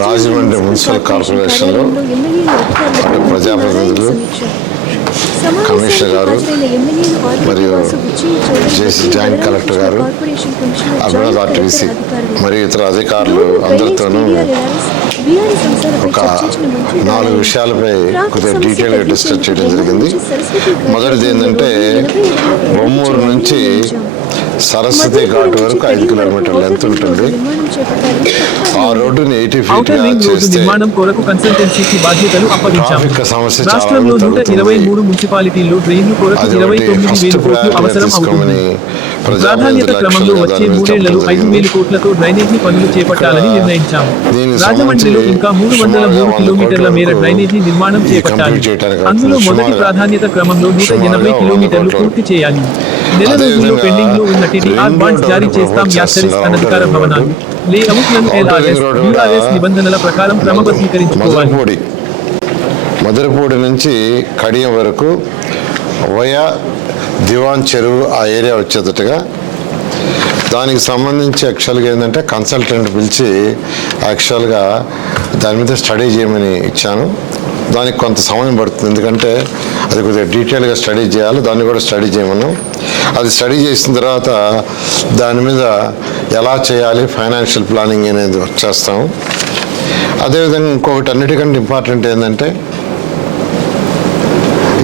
Rajahmundry municipal కార్పొరేషన్లో ప్రజాప్రతినిధులు, commissioner గారు మరియు జాయింట్ కలెక్టర్ గారు, అభివృద్ధి ఆర్టీసీ మరియు ఇతర అధికారులు అందరితోనూ ఒక 4 విషయాలపై కొద్దిగా డీటెయిల్గా డిస్కస్ చేయడం జరిగింది. మొదటిది ఏంటంటే, బొమ్మూరు నుంచి సరస్వతి ఘాట్ వరకు 5 కిలోమీటర్లు ఎంత ఉంటుంది. ఆ రోడ్డుని 80 ఫీట్ నిర్మాణం కొరకు కన్సల్టెన్సీకి బాధ్యతలు అప్పగించాము. సమస్య రాష్ట్రంలో 123 మున్సిపాలిటీల్లో డ్రైన్లు కొరకు 29,000 కోట్లు అవసరం అవుతుంది. ప్రాధాన్యత క్రమంలో వచ్చే 3 ఏళ్లలో 5,000 కోట్లతో డ్రైనేజీ పనులు చేపట్టాలని నిర్ణయించాము. రాజమండ్రిలో ఇంకా 303 కిలోమీటర్ల మేర డ్రైనేజీ నిర్మాణం చేపట్టాలి. అందులో మొదటి ప్రాధాన్యత క్రమంలో 180 కిలోమీటర్లు పూర్తి చేయాలి. నెల రోజుల్లో పెండింగ్ లో ఉన్న టీడీఆర్ బాండ్స్ జారీ చేస్తాం. యాసరిస్ అనధికార భవనాలు, లేఅవుట్లను ఎల్ఆర్ఎస్, యూఆర్ఎస్ నిబంధనల ప్రకారం క్రమబద్ధీకరించుకోవాలి. మధురపూడి నుంచి కడియం వరకు వయా దివాన్ చెరువు ఆ ఏరియా వచ్చేటట్టుగా దానికి సంబంధించి యాక్చువల్గా ఏంటంటే కన్సల్టెంట్ పిలిచి యాక్చువల్గా దాని మీద స్టడీ చేయమని ఇచ్చాను. దానికి కొంత సమయం పడుతుంది, ఎందుకంటే అది కొద్దిగా డీటెయిల్గా స్టడీ చేయాలి. దాన్ని కూడా స్టడీ చేయమన్నాం. అది స్టడీ చేసిన తర్వాత దాని మీద ఎలా చేయాలి ఫైనాన్షియల్ ప్లానింగ్ అనేది చేస్తాము. అదేవిధంగా ఇంకొకటి అన్నిటికంటే ఇంపార్టెంట్ ఏంటంటే,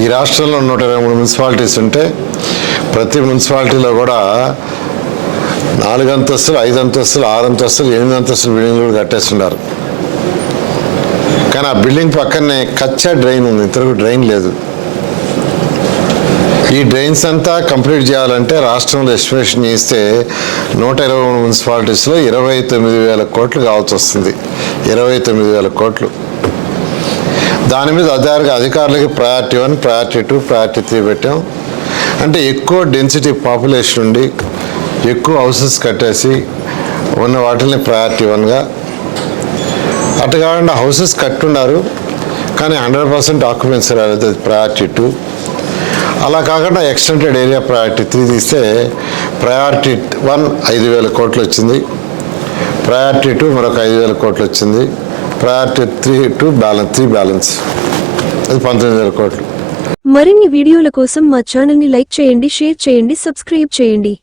ఈ రాష్ట్రంలో 123 మున్సిపాలిటీస్ ఉంటే ప్రతి మున్సిపాలిటీలో కూడా 4 అంతస్తులు, 5 అంతస్తులు, 6 అంతస్తులు, 8 అంతస్తులు బిల్డింగ్లు కూడా కట్టేస్తున్నారు. కానీ ఆ బిల్డింగ్ పక్కనే కచ్చా డ్రైన్ ఉంది, ఇంతవరకు డ్రైన్ లేదు. ఈ డ్రైన్స్ అంతా కంప్లీట్ చేయాలంటే రాష్ట్రంలో ఎస్టిమేషన్ చేస్తే 123 మున్సిపాలిటీస్లో 29,000 కోట్లు కావాల్సి వస్తుంది. 29,000 కోట్లు. దాని మీద అధికారులకి ప్రయారిటీ 1, ప్రయారిటీ 2, ప్రయారిటీ 3 పెట్టాం. అంటే ఎక్కువ డెన్సిటీ పాపులేషన్ ఉండి ఎక్కువ హౌసెస్ కట్టేసి ఉన్న వాటిని ప్రయారిటీ 1గా, అటు కాకుండా హౌసెస్ కట్టున్నారు కానీ 100% ఆక్యుపెన్సీ రాలేదు, ప్రయారిటీ 2. అలా కాకుండా ఎక్స్టెండెడ్ ఏరియా ప్రయారిటీ 3 తీస్తే ప్రయారిటీ 1 5,000 కోట్లు వచ్చింది, ప్రయారిటీ 2 మరొక 5,000 కోట్లు వచ్చింది, ప్రయారిటీ 3 బ్యాలెన్స్ అది 19,000 కోట్లు. మరిన్ని వీడియోల కోసం మా ఛానల్ని లైక్ చేయండి, షేర్ చేయండి, సబ్స్క్రైబ్ చేయండి.